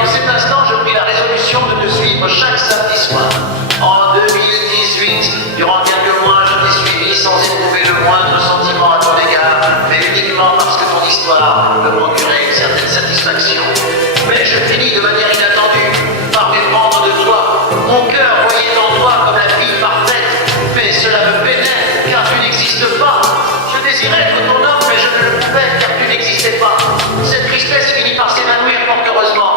en cet instant, je pris la résolution de te suivre chaque samedi soir. En 2018, durant quelques mois, je t'ai suivi sans éprouver le moindre sentiment à ton égard, mais uniquement parce que ton histoire me procurait une certaine satisfaction. Mais je finis de manière inattendue par dépendre de toi. Mon cœur voyait en toi comme la fille parfaite, mais cela me peinait car tu n'existes pas. Je désirais être ton homme, mais je ne le pouvais car tu n'existais pas. Cette tristesse finit par s'évanouir fort heureusement.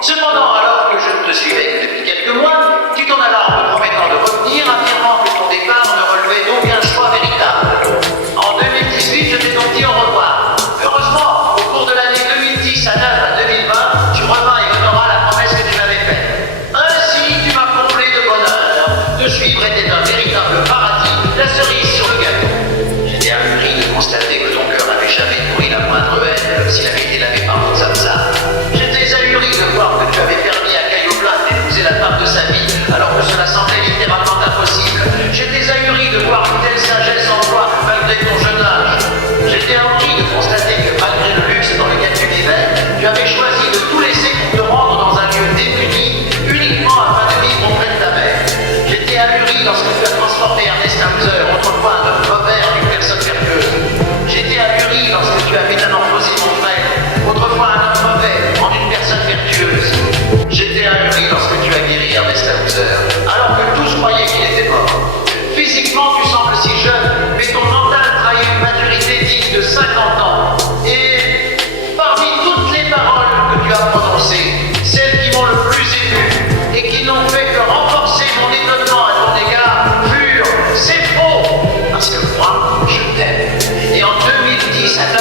Cependant, alors que je ne te suivais que depuis quelques mois, tu t'en allas en me promettant de revenir, affirmant que ton départ ne relevait d'aucun choix véritable. En 2018, je t'ai donc dit au revoir. Heureusement, au cours de l'année 2010 à 9 à 2020, tu revins et honoras la promesse que tu m'avais faite. Ainsi, tu m'as comblé de bonheur. Te suivre était un véritable paradis, la cerise sur le gâteau. J'étais ahuri de constater que ton cœur n'avait jamais nourri la moindre haine, comme s'il avait été lavé par mon zamzam. J'étais ahuri de voir que tu avais permis à Caillou Plat d'épouser la femme de sa vie, alors que cela semblait littéralement impossible. J'étais ahuri de voir une telle sagesse en toi, malgré ton jeune âge. J'étais ahuri de constater que malgré le luxe dans lequel tu vivais, tu avais choisi de tout laisser pour te rendre dans un lieu démuni, uniquement afin de vivre auprès de ta mère. J'étais ahuri lorsque tu as transporté Ernest Hauser, autrefois un homme mauvais, en une personne vertueuse. J'étais ahuri lorsque tu as métamorphosé mon frère, autrefois un homme mauvais, en une personne vertueuse. J'étais ahuri lorsque tu as guéri Ernest Hauser, alors que tous croyaient qu'il était mort. Physiquement, tu sembles si jeune, mais ton mental trahit une maturité digne de 50 ans. Et parmi toutes les paroles que tu as prononcées, celles qui m'ont le plus ému et qui n'ont fait que renforcer mon étonnement à ton égard furent « C'est faux !» parce que moi, je t'aime. Et en 2010 à